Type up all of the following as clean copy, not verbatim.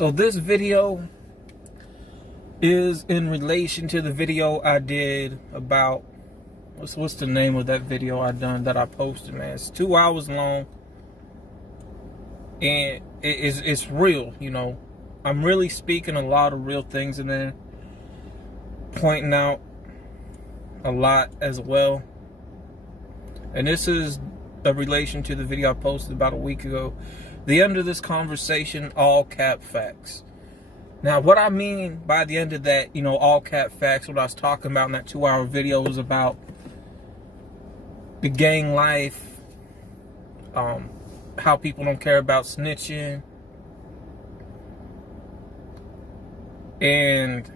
So this video is in relation to the video I did about, what's the name of that video that I posted, man? It's 2 hours long, and it's real, you know. I'm really speaking a lot of real things in there, pointing out a lot as well. And this is a relation to the video I posted about a week ago. The end of this conversation, all cap facts. Now, what I mean by the end of that, you know, all cap facts, what I was talking about in that 2 hour video was about the gang life, how people don't care about snitching, and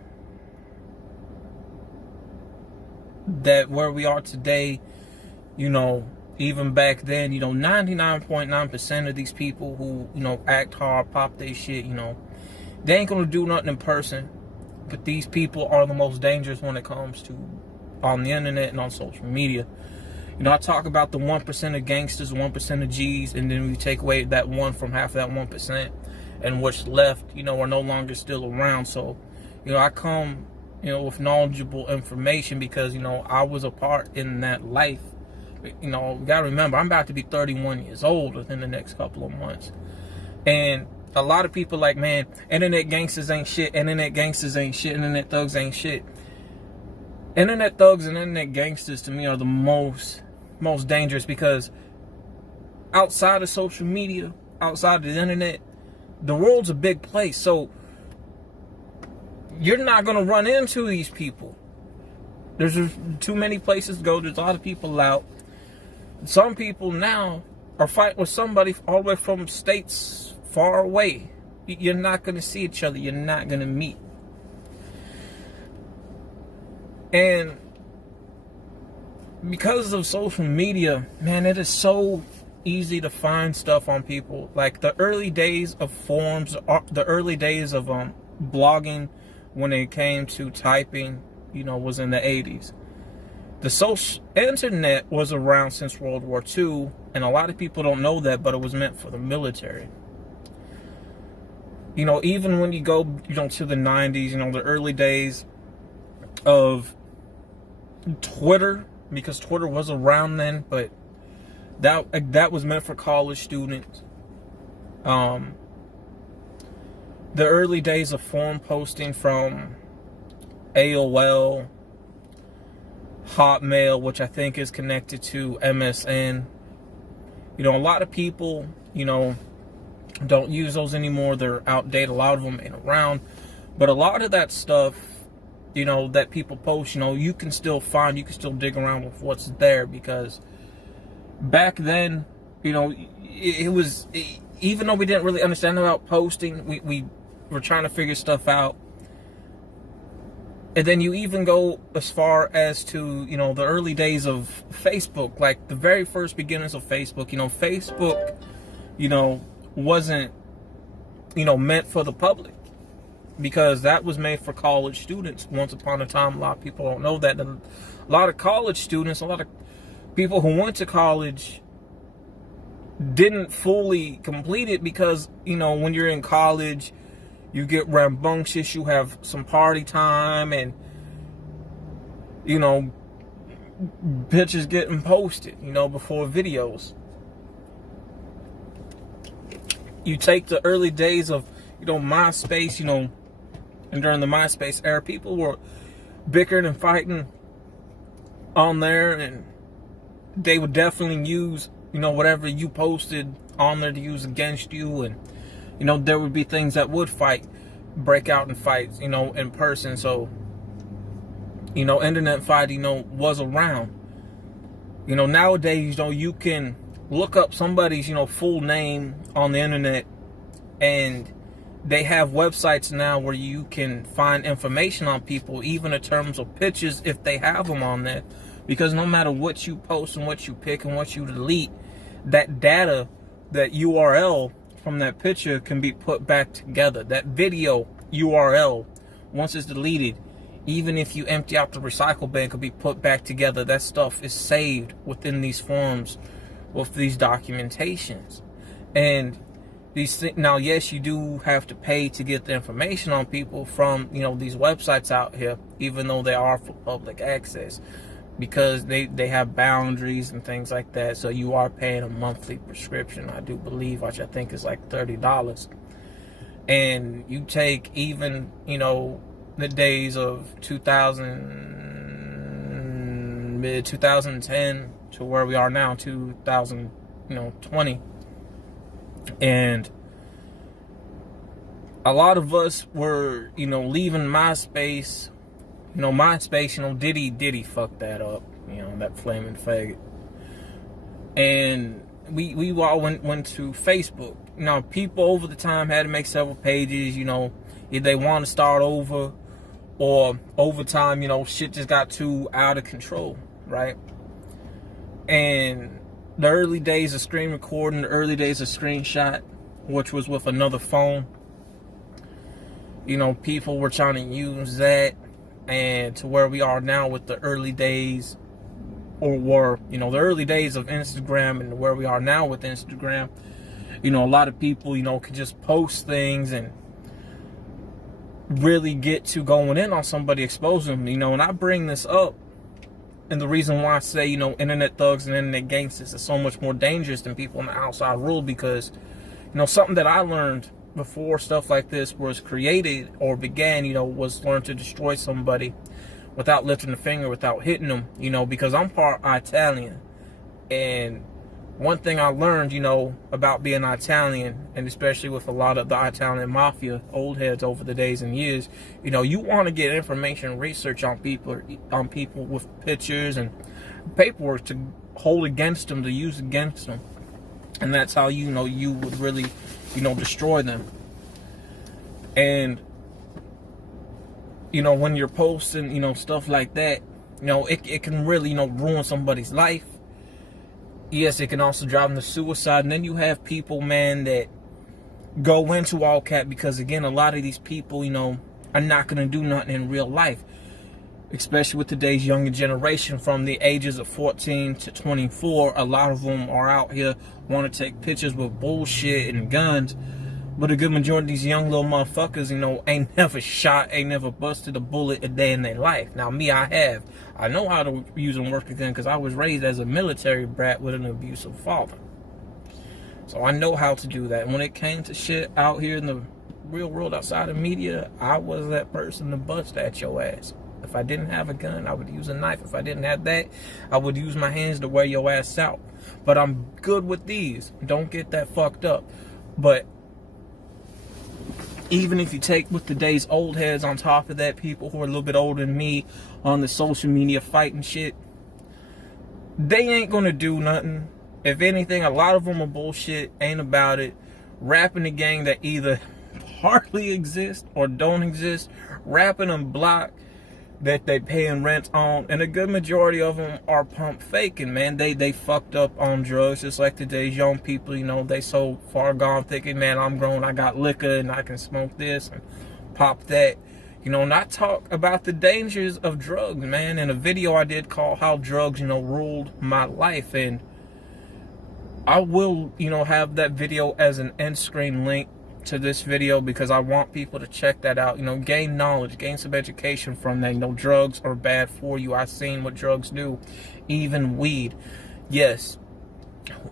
that where we are today, you know, even back then, you know, 99.9% of these people who, you know, act hard, pop their shit, you know, they ain't gonna do nothing in person. But these people are the most dangerous when it comes to on the internet and on social media. You know, I talk about the 1% of gangsters, 1% of G's, and then we take away that one from half of that 1%, and what's left, you know, are no longer still around. So, you know, I come, you know, with knowledgeable information because, you know, I was a part in that life. You know, you gotta remember, I'm about to be 31 years old within the next couple of months. And a lot of people like, man, internet gangsters ain't shit, internet gangsters ain't shit, internet thugs ain't shit. Internet thugs and internet gangsters to me are the most dangerous, because outside of social media, outside of the internet, the world's a big place. So you're not gonna run into these people. There's just too many places to go. There's a lot of people out. Some people now are fighting with somebody all the way from states far away. You're not going to see each other. You're not going to meet. And because of social media, man, it is so easy to find stuff on people. Like the early days of forums, the early days of blogging, when it came to typing, you know, was in the 80s. The social internet was around since World War II, and a lot of people don't know that, but it was meant for the military. You know, even when you go, you know, to the 90s, you know, the early days of Twitter, because Twitter was around then, but that was meant for college students. The early days of forum posting from AOL, Hotmail, which I think is connected to MSN. You know, a lot of people, you know, don't use those anymore. They're outdated. A lot of them ain't around. But a lot of that stuff, you know, that people post, you know, you can still find, you can still dig around with what's there, because back then, you know, it was, even though we didn't really understand about posting, we were trying to figure stuff out. And then you even go as far as to, you know, the early days of Facebook, like the very first beginnings of Facebook. You know, Facebook, you know, wasn't, you know, meant for the public, because that was made for college students once upon a time. A lot of people don't know that. And a lot of college students, a lot of people who went to college didn't fully complete it, because, you know, when you're in college, you get rambunctious, you have some party time, and, you know, pictures getting posted, you know, before videos. You take the early days of, you know, MySpace, you know, and during the MySpace era, people were bickering and fighting on there, and they would definitely use, you know, whatever you posted on there to use against you. And, you know, there would be things that would break out in fights, you know, in person. So, you know, internet fighting, you know, was around. You know, nowadays, you know, you can look up somebody's, you know, full name on the internet, and they have websites now where you can find information on people, even in terms of pictures, if they have them on there. Because no matter what you post and what you pick and what you delete, that data, that URL from that picture can be put back together. That video URL, once it's deleted, even if you empty out the recycle bin, could be put back together. That stuff is saved within these forms with these documentations. And Now, yes, you do have to pay to get the information on people from, you know, these websites out here, even though they are for public access, because they have boundaries and things like that. So you are paying a monthly prescription, I do believe, which I think is like $30. And you take even, you know, the days of 2010 to where we are now, 2020. And a lot of us were, you know, leaving MySpace. You know, MySpace, you know, Diddy fucked that up. You know, that flaming faggot. And we all went to Facebook. Now, people over the time had to make several pages, you know, if they want to start over, or over time, you know, shit just got too out of control, right? And the early days of screen recording, the early days of screenshot, which was with another phone, you know, people were trying to use that, and to where we are now with the early days, or were, you know, the early days of Instagram, and where we are now with Instagram. You know, a lot of people, you know, can just post things and really get to going in on somebody, exposing them, you know. And I bring this up, and the reason why I say, you know, internet thugs and internet gangsters is so much more dangerous than people in the outside world, because, you know, something that I learned before stuff like this was created or began, you know, was learn to destroy somebody without lifting a finger, without hitting them, you know, because I'm part Italian. And one thing I learned, you know, about being Italian, and especially with a lot of the Italian mafia old heads over the days and years, you know, you want to get information, research on people with pictures and paperwork to hold against them, to use against them. And that's how, you know, you would really, you know, destroy them. And, you know, when you're posting, you know, stuff like that, you know, it can really, you know, ruin somebody's life. Yes, it can also drive them to suicide. And then you have people, man, that go into all cap, because, again, a lot of these people, you know, are not going to do nothing in real life. Especially with today's younger generation, from the ages of 14 to 24, a lot of them are out here want to take pictures with bullshit and guns. But a good majority of these young little motherfuckers, you know, ain't never shot, ain't never busted a bullet a day in their life. Now, me, I have. I know how to use and work a gun, because I was raised as a military brat with an abusive father. So I know how to do that. And when it came to shit out here in the real world outside of media, I was that person to bust at your ass. If I didn't have a gun, I would use a knife. If I didn't have that, I would use my hands to wear your ass out. But I'm good with these. Don't get that fucked up. But even if you take with today's old heads on top of that, people who are a little bit older than me on the social media fighting shit, they ain't gonna do nothing. If anything, a lot of them are bullshit, ain't about it. Rapping the gang that either hardly exist or don't exist. Rapping them block that they paying rent on, and a good majority of them are pump faking, man. They fucked up on drugs, just like today's young people, you know, they so far gone thinking, man, I'm grown, I got liquor and I can smoke this and pop that, you know. And I talk about the dangers of drugs, man, in a video I did called How Drugs, you know, Ruled My Life. And I will, you know, have that video as an end screen link to this video, because I want people to check that out, you know, gain knowledge, gain some education from that. You know, drugs are bad for you. I've seen what drugs do, even weed. Yes,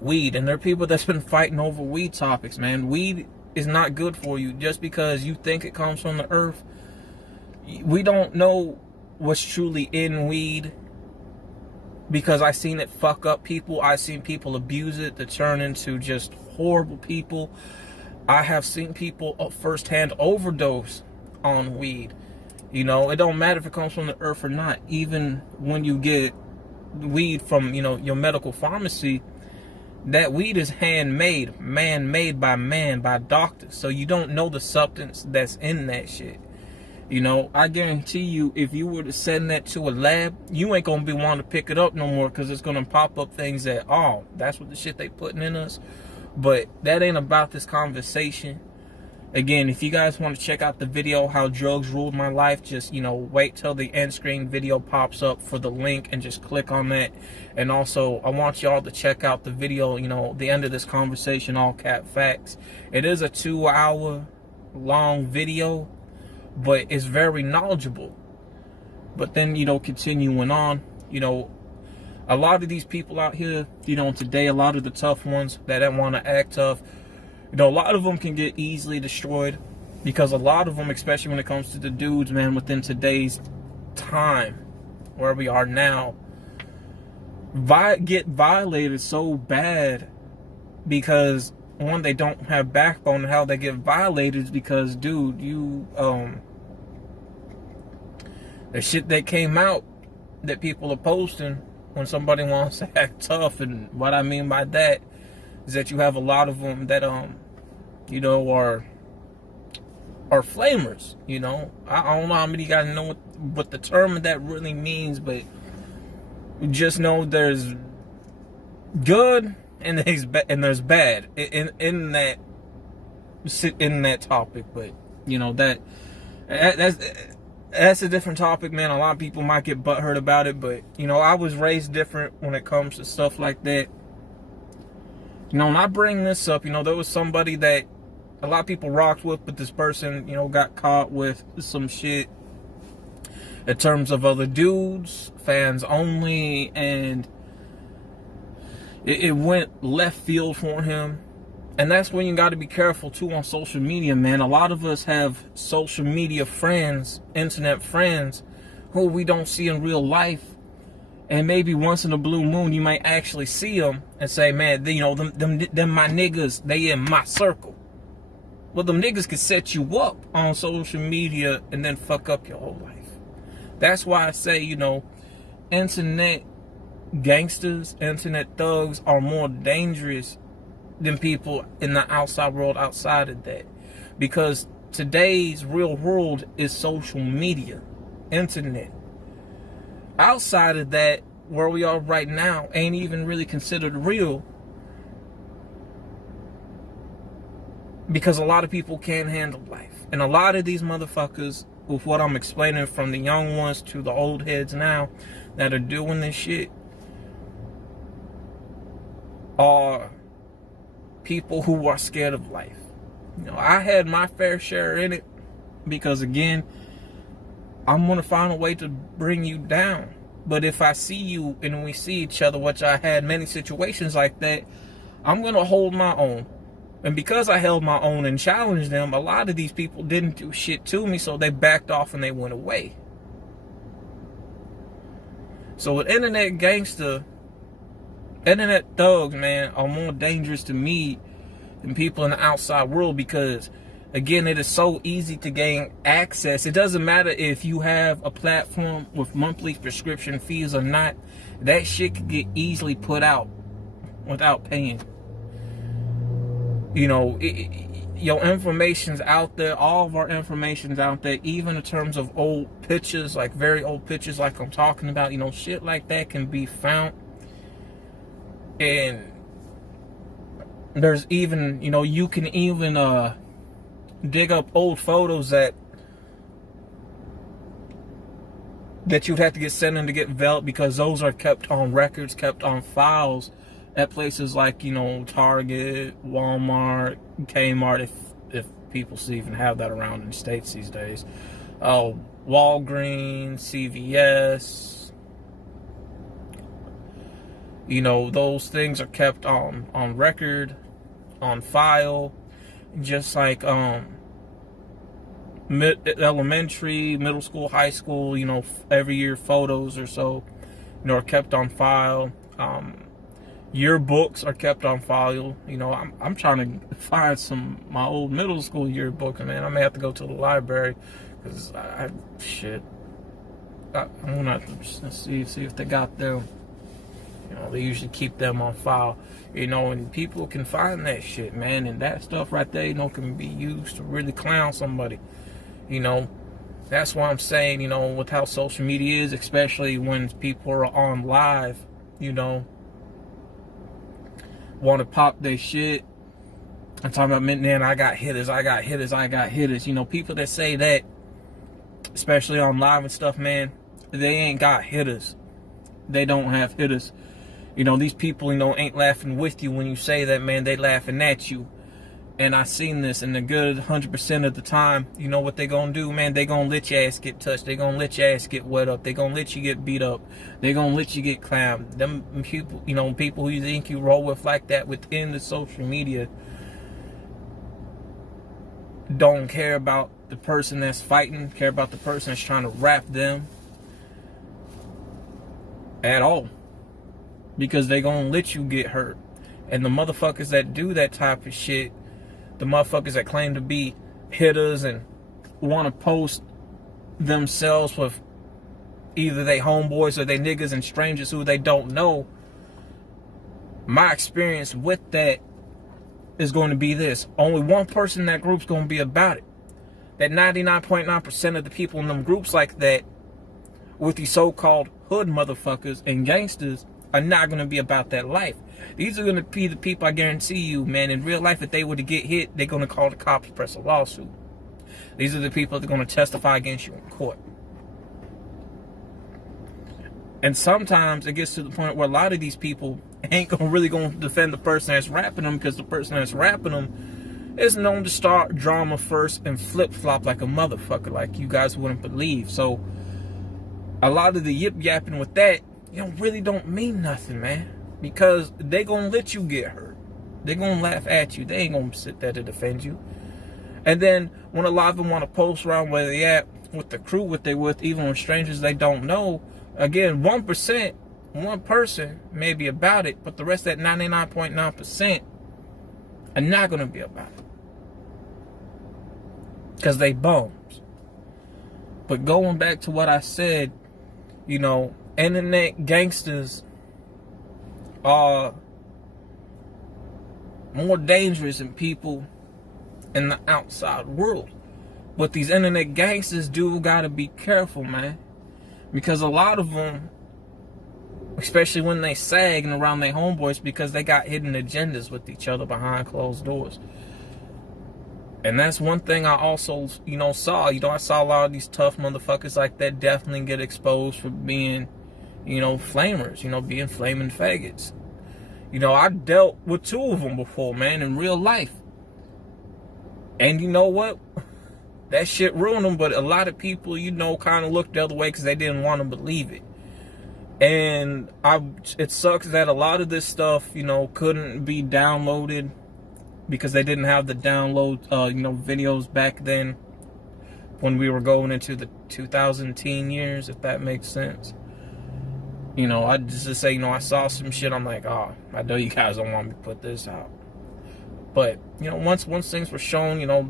weed. And there are people that's been fighting over weed topics, man. Weed is not good for you. Just because you think it comes from the earth, we don't know what's truly in weed, because I've seen it fuck up people. I've seen people abuse it to turn into just horrible people. I have seen people firsthand overdose on weed. You know, it don't matter if it comes from the earth or not. Even when you get weed from, you know, your medical pharmacy, that weed is handmade, man-made by man, by doctors. So you don't know the substance that's in that shit. You know, I guarantee you, if you were to send that to a lab, you ain't gonna be wanting to pick it up no more, because it's gonna pop up things that, oh, that's what the shit they putting in us. But that ain't about this conversation. Again, if you guys want to check out the video, How Drugs Ruled My Life, just, wait till the end screen video pops up for the link and just click on that. And also, I want y'all to check out the video, the end of this conversation, all cap facts. It is a 2-hour long video, but it's very knowledgeable. But then, continuing on, a lot of these people out here, today, a lot of the tough ones that want to act tough, a lot of them can get easily destroyed, because a lot of them, especially when it comes to the dudes, man, within today's time, where we are now, get violated so bad because, one, they don't have backbone. And how they get violated is because, dude, the shit that came out that people are posting when somebody wants to act tough. And what I mean by that is that you have a lot of them that are flamers. I don't know how many of you guys know what the term of that really means, but just know there's good and there's bad in that topic. But that's a different topic, man. A lot of people might get butthurt about it, but I was raised different when it comes to stuff like that. When I bring this up, there was somebody that a lot of people rocked with, but this person, got caught with some shit in terms of other dudes, fans only, and it went left field for him. And that's when you got to be careful too on social media, man. A lot of us have social media friends, internet friends, who we don't see in real life. And maybe once in a blue moon, you might actually see them and say, man, them my niggas, they in my circle. Well, them niggas can set you up on social media and then fuck up your whole life. That's why I say, internet gangsters, internet thugs are more dangerous than people in the outside world outside of that. Because today's real world is social media, internet. Outside of that, where we are right now ain't even really considered real, because a lot of people can't handle life. And a lot of these motherfuckers, with what I'm explaining, from the young ones to the old heads now that are doing this shit, are people who are scared of life. I had my fair share in it, because again, I'm going to find a way to bring you down. But if I see you and we see each other, which I had many situations like that, I'm going to hold my own. And because I held my own and challenged them, a lot of these people didn't do shit to me, so they backed off and they went away. So with internet gangster, internet thugs, man, are more dangerous to me than people in the outside world, because again, it is so easy to gain access. It doesn't matter if you have a platform with monthly prescription fees or not. That shit can get easily put out without paying. Your information's out there. All of our information's out there, even in terms of old pictures, like very old pictures like I'm talking about. Shit like that can be found. And there's even, you can even dig up old photos that you'd have to get sent in to get developed, because those are kept on records, kept on files at places like, Target, Walmart, Kmart, if people even have that around in the States these days. Walgreens, CVS. Those things are kept on record, on file. Just like elementary, middle school, high school, every year photos or so, are kept on file. Yearbooks are kept on file. I'm trying to find my old middle school yearbook, and man, I may have to go to the library, because I'm gonna have to see if they got them. They usually keep them on file, and people can find that shit, man, and that stuff right there, can be used to really clown somebody. That's why I'm saying, with how social media is, especially when people are on live, want to pop their shit, I'm talking about, man, I got hitters, I got hitters, I got hitters. You know, people that say that, especially on live and stuff, man, they ain't got hitters. They don't have hitters. You know, these people, you know, ain't laughing with you when you say that, man. They laughing at you. And I seen this, and the good 100% of the time, you know what they gonna do, man? They gonna let your ass get touched. They gonna let your ass get wet up. They gonna let you get beat up. They gonna let you get clowned. Them people, you know, people who you think you roll with like that within the social media don't care about the person that's fighting, care about the person that's trying to rap them at all. Because they gonna let you get hurt. And the motherfuckers that do that type of shit, the motherfuckers that claim to be hitters and want to post themselves with either they homeboys or they niggas and strangers who they don't know, my experience with that is going to be this. Only one person in that group's going to be about it. That 99.9% of the people in them groups like that, with these so-called hood motherfuckers and gangsters, are not going to be about that life. These are going to be the people, I guarantee you, man, in real life, if they were to get hit, they're going to call the cops, press a lawsuit. These are the people that are going to testify against you in court. And sometimes it gets to the point where a lot of these people ain't really going to defend the person that's rapping them, because the person that's rapping them is known to start drama first and flip-flop like a motherfucker, like you guys wouldn't believe. So a lot of the yip-yapping with that, you know, really don't mean nothing, man. Because they gonna let you get hurt. They gonna laugh at you. They ain't gonna sit there to defend you. And then when a lot of them want to post around where they at with the crew, what they with, even with strangers they don't know, again, 1%, one person may be about it, but the rest of that 99.9% are not gonna be about it. Because they bums. But going back to what I said, you know, internet gangsters are more dangerous than people in the outside world. But these internet gangsters do gotta be careful, man. Because a lot of them, especially when they sagging around their homeboys, because they got hidden agendas with each other behind closed doors. And that's one thing I also, you know, saw. You know, I saw a lot of these tough motherfuckers like that definitely get exposed for being, you know, flamers, you know, being flaming faggots. You know, I dealt with 2 of them before, man, in real life. And you know what? That shit ruined them, but a lot of people, you know, kind of looked the other way because they didn't want to believe it. And it sucks that a lot of this stuff, you know, couldn't be downloaded because they didn't have the download, you know, videos back then when we were going into the 2010 years, if that makes sense. You know, I just say, you know, I saw some shit, I'm like, oh, I know you guys don't want me to put this out. But, you know, once things were shown, you know,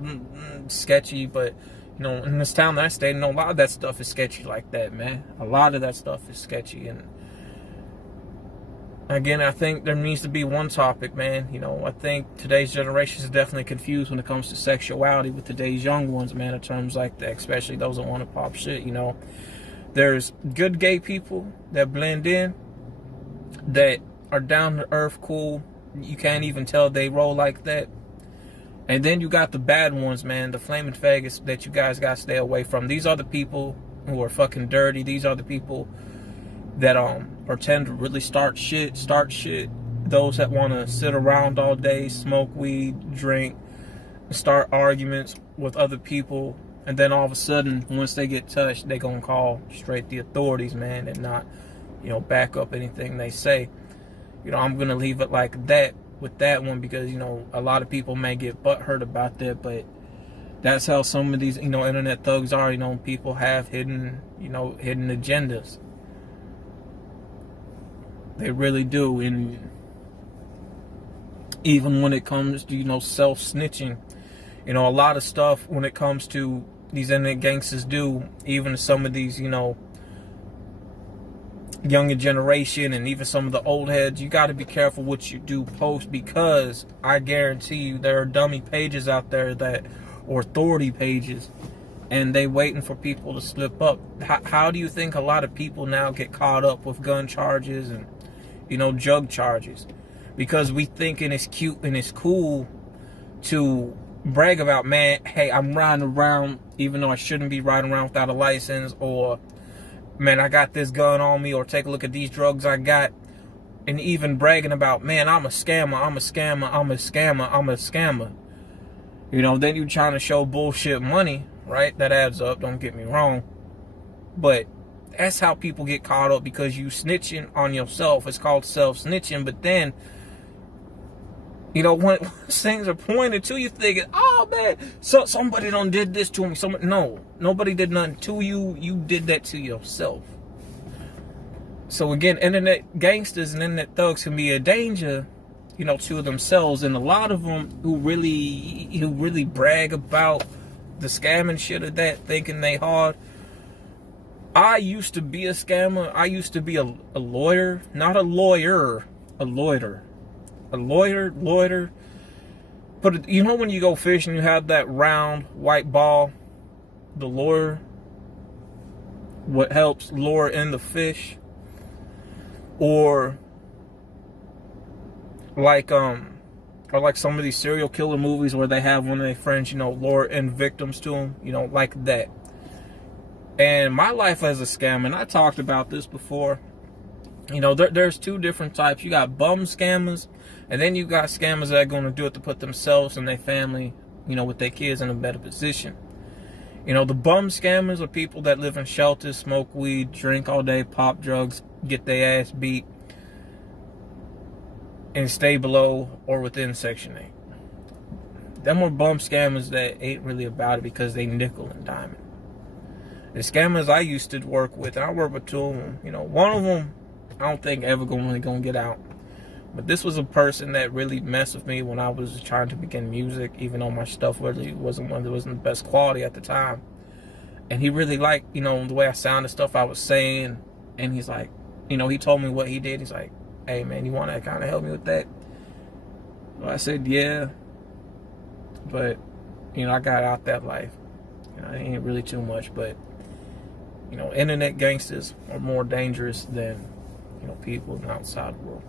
sketchy, but, you know, in this town that I stayed, you know, a lot of that stuff is sketchy like that, man. A lot of that stuff is sketchy. And again, I think there needs to be one topic, man. You know, I think today's generation is definitely confused when it comes to sexuality with today's young ones, man, in terms like that, especially those that want to pop shit, you know. There's good gay people that blend in, that are down to earth, cool. You can't even tell they roll like that. And then you got the bad ones, man, the flaming faggots that you guys got to stay away from. These are the people who are fucking dirty. These are the people that pretend to really start shit. Those that want to sit around all day, smoke weed, drink, start arguments with other people. And then all of a sudden, once they get touched, they gonna call straight the authorities, man, and not, you know, back up anything they say. You know, I'm gonna leave it like that with that one because, you know, a lot of people may get butthurt about that, but that's how some of these, you know, internet thugs are. You know, people have hidden agendas. They really do. And even when it comes to, you know, self-snitching, you know, a lot of stuff when it comes to these internet gangsters do, even some of these, you know, younger generation and even some of the old heads, you got to be careful what you do post, because I guarantee you there are dummy pages out there that, or authority pages, and they waiting for people to slip up. How do you think a lot of people now get caught up with gun charges and, you know, drug charges? Because we thinking it's cute and it's cool to brag about, man, hey, I'm riding around even though I shouldn't be riding around without a license, or man, I got this gun on me, or take a look at these drugs I got, and even bragging about, man, I'm a scammer, I'm a scammer, I'm a scammer, I'm a scammer. You know, then you're trying to show bullshit money, right? That adds up, don't get me wrong. But that's how people get caught up, because you snitching on yourself. It's called self-snitching. But then, you know, when things are pointed to you, thinking, oh man, so somebody done did this to me. No, nobody did nothing to you. You did that to yourself. So again, internet gangsters and internet thugs can be a danger, you know, to themselves. And a lot of them who really brag about the scamming shit of that, thinking they hard. I used to be a scammer. I used to be a lawyer, not a lawyer, a loiter. A loiter. But you know when you go fishing, you have that round white ball, the lure, what helps lure in the fish? Or like some of these serial killer movies where they have one of their friends, you know, lure in victims to them, you know, like that. And my life as a scammer, and I talked about this before, you know, there's two different types. You got bum scammers, and then you got scammers that are going to do it to put themselves and their family, you know, with their kids in a better position. You know, the bum scammers are people that live in shelters, smoke weed, drink all day, pop drugs, get their ass beat, and stay below or within Section 8. Them are bum scammers that ain't really about it because they nickel and diamond. The scammers I used to work with, and I work with two of them, you know, one of them I don't think ever gonna get out. But this was a person that really messed with me when I was trying to begin music, even though my stuff really wasn't the best quality at the time. And he really liked, you know, the way I sounded, stuff I was saying. And he's like, you know, he told me what he did. He's like, hey man, you want to kind of help me with that? Well, I said, yeah. But, you know, I got out that life. You know, it ain't really too much, but, you know, internet gangsters are more dangerous than, you know, people in the outside world.